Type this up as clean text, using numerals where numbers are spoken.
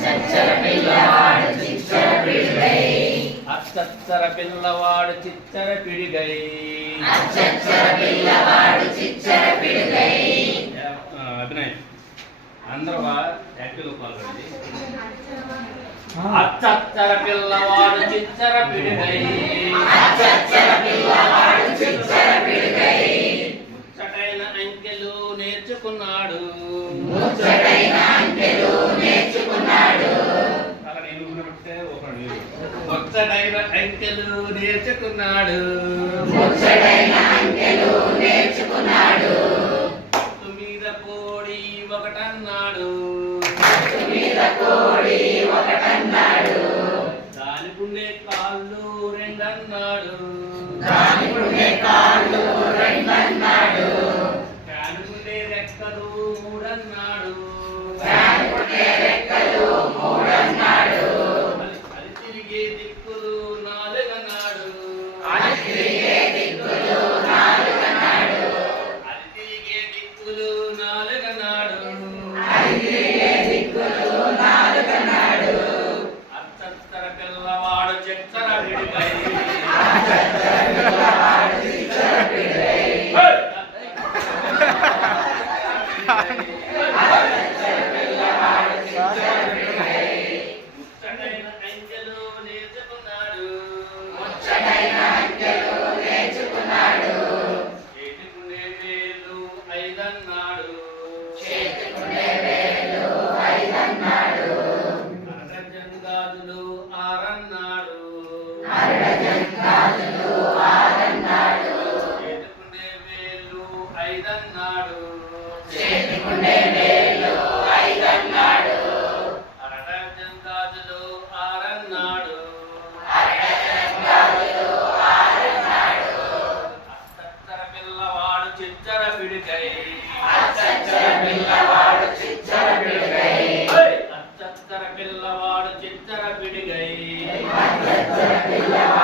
అచ్చచ్చర పిల్లవాడు చిచ్చర పిడుగై అచ్చచ్చర పిల్లవాడు చిచ్చర పిడుగై అచ్చచ్చర పిల్లవాడు చిచ్చర పిడుగై అభినయ్ అందరూ యాక్టివ్గా పాల్గొండి. అచ్చచ్చర పిల్లవాడు చిచ్చర పిడుగై అచ్చచ్చర పిల్లవాడు చిచ్చర పిడుగై ముచ్చటైన అంకెలు నేర్చుకున్నాడు ముచ్చటైన అంకెలు నేర్చుకున్నాడు ముచ్చటైన అంకెలు నేర్చుకున్నాడు ముచ్చటైన అంకెలు నేర్చుకున్నాడు మీద కోడి ఒకటన్నాడు మీద కోడి ఒకటన్నాడు దానికుండే కాళ్ళు రెండన్నాడు దానికుండే కాళ్ళు రెండన్నాడు దానికుండే రెక్కలు మూడన్నాడు దానికుండే రెక్కలు మూడన్నాడు అది తిరిగే దిక్కులు నాలుగన్నాడు అది తిరిగే దిక్కులు నాలుగన్నాడు అది తిరిగే దిక్కులు నాలుగన్నాడు అది తిరిగే దిక్కులు నాలుగన్నాడు అచ్చత్తర పిల్లవాడు చిచ్చర పిడుగై అచ్చచ్చర పిల్లవాడు చిచ్చర పిడుగై అచ్చచ్చర పిల్లవాడు చిచ్చర పిడుగై ముచ్చటైన అంకెలు నేర్చుకున్నాడు ముచ్చటైన అంకెలు నేర్చుకున్నాడు చేతికుండే వేలు ఐదన్నాడు చేతికుండే వేలు ఐదన్నాడు అరడజన్ గాజులు ఆరన్నాడు అరడజన్ గాజులు ఆరన్నాడు చేతికుండే వేలు ఐదన్నాడు చేతికుండే వేలు ఐదన్నాడు అరడజన్ గాజులు ఆరన్నాడు అరడజన్ గాజులు ఆరన్నాడు అచ్చత్తర పిల్లవాడు చిచ్చర పిడుగై అచ్చచ్చర పిల్లవాడు చిచ్చర పిడుగై అచ్చత్తర పిల్లవాడు చిచ్చర పిడుగై అచ్చచ్చర పిల్లవాడు